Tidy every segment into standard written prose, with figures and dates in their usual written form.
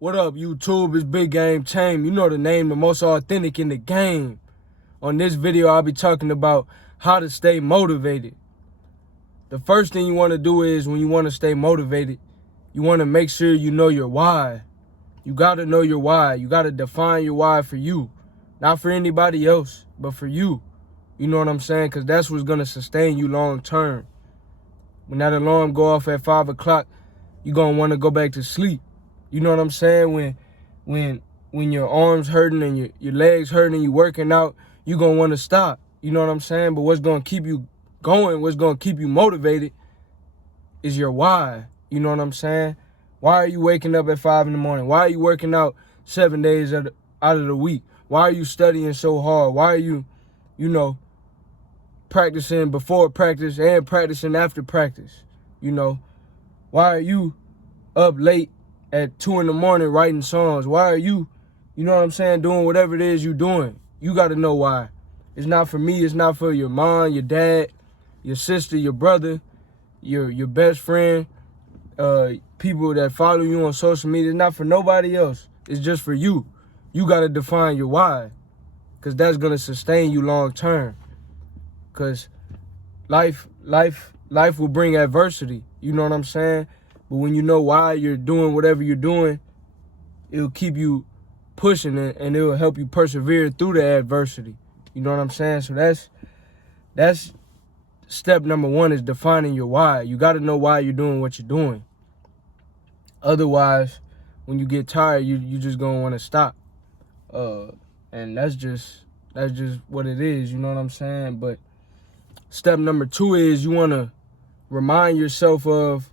What up, YouTube? It's BigGameCham. You know the name, the most authentic in the game. On this video, I'll be talking about how to stay motivated. The first thing you want to do is, when you want to stay motivated, you want to make sure you know your why. You got to know your why. You got to define your why for you. Not for anybody else, but for you. You know what I'm saying? Because that's what's going to sustain you long term. When that alarm go off at 5 o'clock, you're going to want to go back to sleep. You know what I'm saying? When your arms hurting and your legs hurting and you working out, you're going to want to stop. You know what I'm saying? But what's going to keep you going, what's going to keep you motivated is your why. You know what I'm saying? Why are you waking up at 5 in the morning? Why are you working out 7 days out of the week? Why are you studying so hard? Why are you, practicing before practice and practicing after practice? Why are you up late at 2 in the morning writing songs? Why are you, doing whatever it is you're doing? You got to know why. It's not for me. It's not for your mom, your dad, your sister, your brother, your best friend, people that follow you on social media. It's not for nobody else. It's just for you. You got to define your why, because that's going to sustain you long term. Because life will bring adversity. You know what I'm saying? But when you know why you're doing whatever you're doing, it'll keep you pushing and it'll help you persevere through the adversity. You know what I'm saying? So that's step number one, is defining your why. You got to know why you're doing what you're doing. Otherwise, when you get tired, you just going to want to stop. And that's just what it is. You know what I'm saying? But step number two is you want to remind yourself of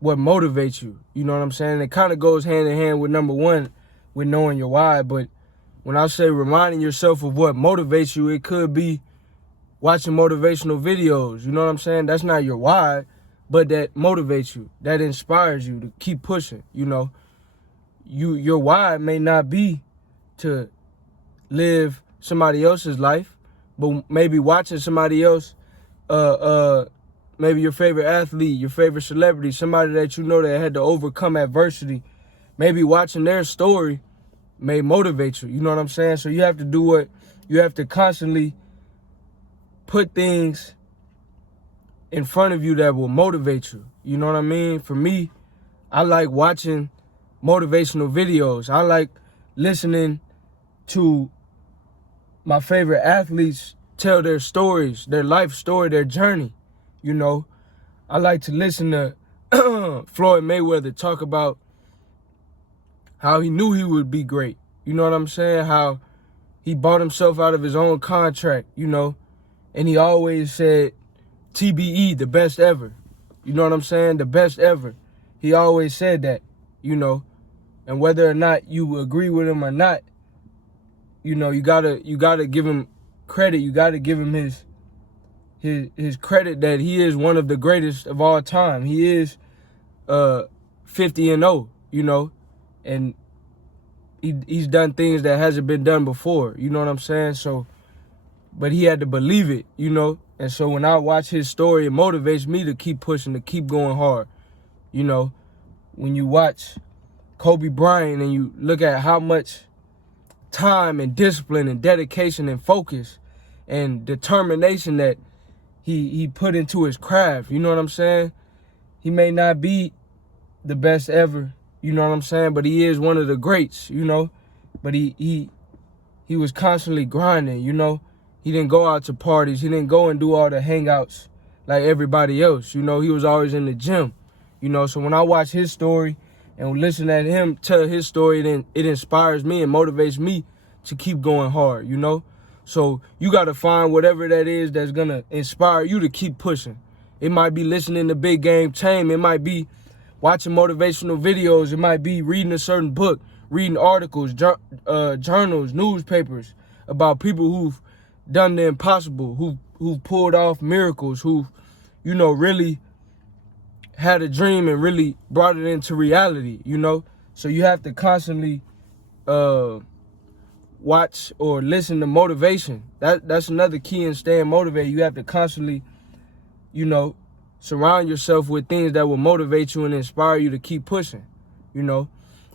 what motivates you. You know what I'm saying? It kind of goes hand in hand with number one, with knowing your why. But when I say reminding yourself of what motivates you, it could be watching motivational videos. You know what I'm saying? That's not your why, but that motivates you, that inspires you to keep pushing. Your why may not be to live somebody else's life, but maybe watching somebody else, maybe your favorite athlete, your favorite celebrity, somebody that you know that had to overcome adversity, maybe watching their story may motivate you. You know what I'm saying? So you have to do what you have to constantly put things in front of you that will motivate you. You know what I mean? For me, I like watching motivational videos. I like listening to my favorite athletes tell their stories, their life story, their journey. I like to listen to Floyd Mayweather talk about how he knew he would be great. You know what I'm saying? How he bought himself out of his own contract, and he always said, TBE, the best ever. You know what I'm saying? The best ever. He always said that, and whether or not you agree with him or not, you gotta give him credit. You gotta give him his credit that he is one of the greatest of all time. He is 50-0, and he's done things that hasn't been done before. You know what I'm saying? So, but he had to believe it, And so when I watch his story, it motivates me to keep pushing, to keep going hard. When you watch Kobe Bryant and you look at how much time and discipline and dedication and focus and determination that he put into his craft, you know what I'm saying? He may not be the best ever, you know what I'm saying? But he is one of the greats, But he was constantly grinding, He didn't go out to parties. He didn't go and do all the hangouts like everybody else, He was always in the gym, So when I watch his story and listen to him tell his story, then it inspires me and motivates me to keep going hard, So you got to find whatever that is that's going to inspire you to keep pushing. It might be listening to BigGameCham. It might be watching motivational videos. It might be reading a certain book, reading articles, journals, newspapers about people who've done the impossible, who've pulled off miracles, who've, really had a dream and really brought it into reality, So you have to constantly watch or listen to motivation. That's another key in staying motivated. You have to constantly, surround yourself with things that will motivate you and inspire you to keep pushing,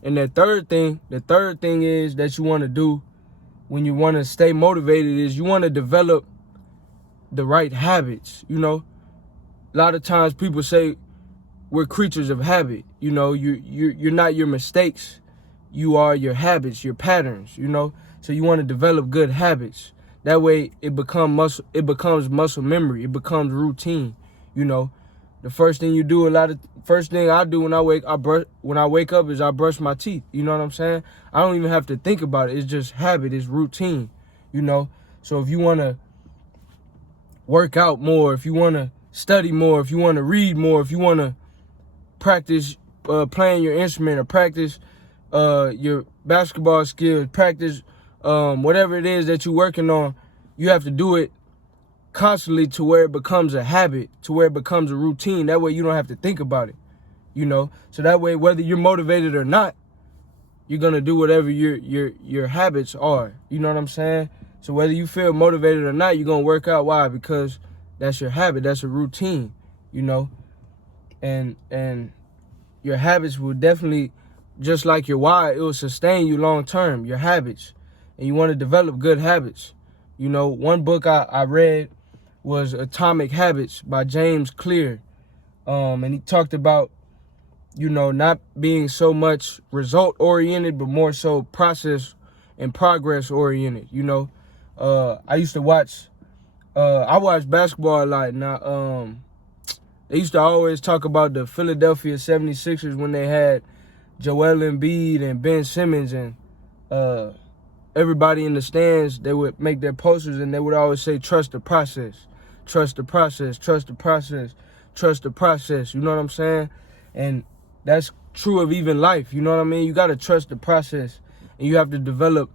And the third thing is that you want to do when you want to stay motivated is you want to develop the right habits. You know, a lot of times people say we're creatures of habit. You know, you're not your mistakes. You are your habits, your patterns, you know. So you want to develop good habits. That way it becomes muscle memory. It becomes routine, you know. The first thing I do when I wake up is I brush my teeth. You know what I'm saying? I don't even have to think about it. It's just habit, it's routine, you know. So if you want to work out more, if you want to study more, if you want to read more, if you want to practice playing your instrument or practice your basketball skills, practice whatever it is that you're working on, you have to do it constantly to where it becomes a habit, to where it becomes a routine. That way you don't have to think about it, you know. So that way, whether you're motivated or not, you're gonna do whatever your habits are. You know what I'm saying? So whether you feel motivated or not, you're gonna work out. Why? Because that's your habit. That's a routine, you know. And your habits will definitely, just like your why, it will sustain you long term. Your habits, and you want to develop good habits. You know, one book I read was Atomic Habits by James Clear. And he talked about, you know, not being so much result oriented, but more so process and progress oriented. You know, I used to watch basketball a lot. Now, they used to always talk about the Philadelphia 76ers when they had Joel Embiid and Ben Simmons and everybody in the stands. They would make their posters and they would always say, trust the process, trust the process, trust the process, trust the process. You know what I'm saying? And that's true of even life. You know what I mean? You got to trust the process, and you have to develop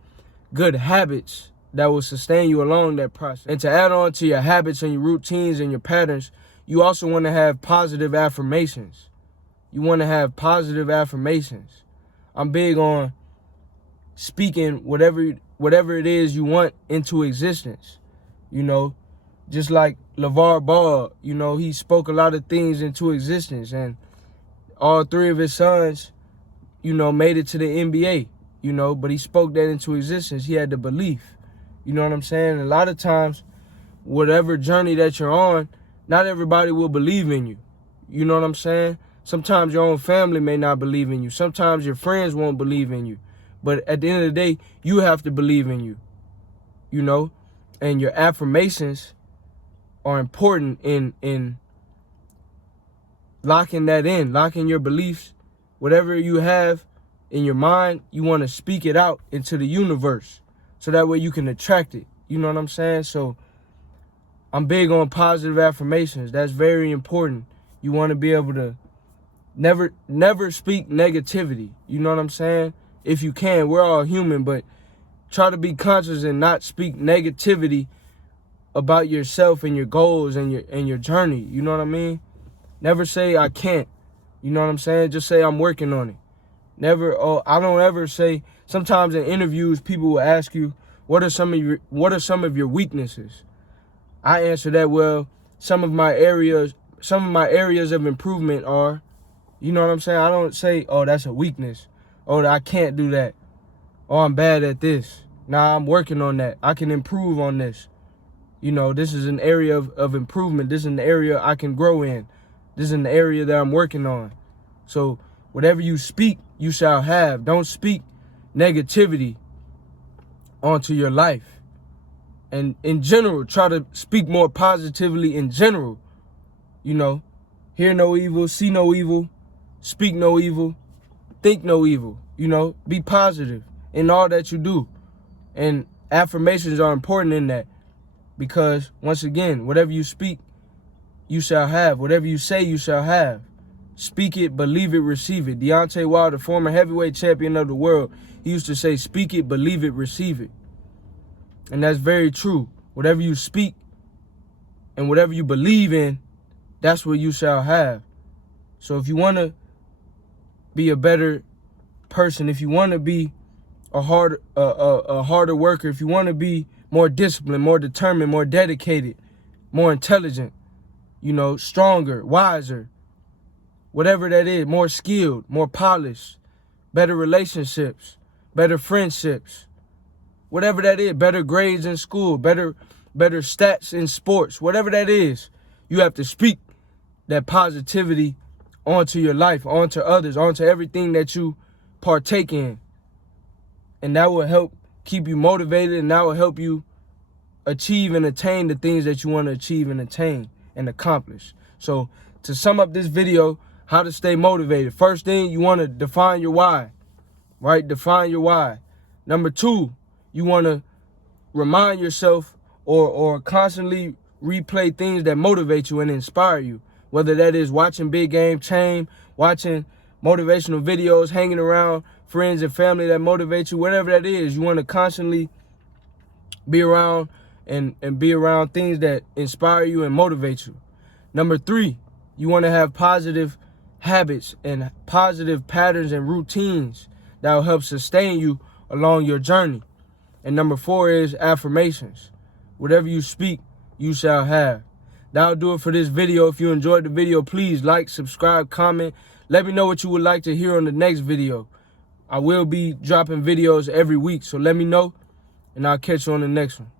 good habits that will sustain you along that process. And to add on to your habits and your routines and your patterns, you also want to have positive affirmations. You want to have positive affirmations. I'm big on speaking whatever it is you want into existence. You know, just like LeVar Ball, you know, he spoke a lot of things into existence, and all three of his sons, you know, made it to the NBA, you know, but he spoke that into existence. He had the belief. You know what I'm saying? A lot of times, whatever journey that you're on, not everybody will believe in you. You know what I'm saying? Sometimes your own family may not believe in you. Sometimes your friends won't believe in you. But at the end of the day, you have to believe in you, you know? And your affirmations are important in locking that in, locking your beliefs. Whatever you have in your mind, you want to speak it out into the universe, so that way you can attract it. You know what I'm saying? So I'm big on positive affirmations. That's very important. You want to be able to never speak negativity. You know what I'm saying? If you can, we're all human, but try to be conscious and not speak negativity about yourself and your goals and your journey. You know what I mean? Never say I can't. You know what I'm saying? Just say I'm working on it. I don't ever say. Sometimes in interviews, people will ask you, what are some of your weaknesses? I answer that, well, some of my areas of improvement are, you know what I'm saying? I don't say, oh, that's a weakness. Oh, I can't do that. Oh, I'm bad at this. Nah, I'm working on that. I can improve on this. You know, this is an area of improvement. This is an area I can grow in. This is an area that I'm working on. So whatever you speak, you shall have. Don't speak negativity onto your life. And in general, try to speak more positively in general. You know, hear no evil, see no evil, speak no evil, think no evil. You know, be positive in all that you do. And affirmations are important in that, because once again, whatever you speak, you shall have. Whatever you say, you shall have. Speak it, believe it, receive it. Deontay Wilder, former heavyweight champion of the world, he used to say, speak it, believe it, receive it. And that's very true. Whatever you speak and whatever you believe in, that's what you shall have. So if you want to be a better person, if you want to be a harder worker, if you want to be more disciplined, more determined, more dedicated, more intelligent, you know, stronger, wiser, whatever that is, more skilled, more polished, better relationships, better friendships, whatever that is, better grades in school, better stats in sports, whatever that is, you have to speak that positivity onto your life, onto others, onto everything that you partake in. And that will help keep you motivated, and that will help you achieve and attain the things that you want to achieve and attain and accomplish. So to sum up this video, how to stay motivated. First thing, you want to define your why, right? Define your why. Number two, you want to remind yourself or constantly replay things that motivate you and inspire you. Whether that is watching BigGameCham, watching motivational videos, hanging around friends and family that motivate you, whatever that is, you want to constantly be around and be around things that inspire you and motivate you. Number three, you want to have positive habits and positive patterns and routines that will help sustain you along your journey. And number four is affirmations. Whatever you speak, you shall have. That'll do it for this video. If you enjoyed the video, please like, subscribe, comment. Let me know what you would like to hear on the next video. I will be dropping videos every week, so let me know, and I'll catch you on the next one.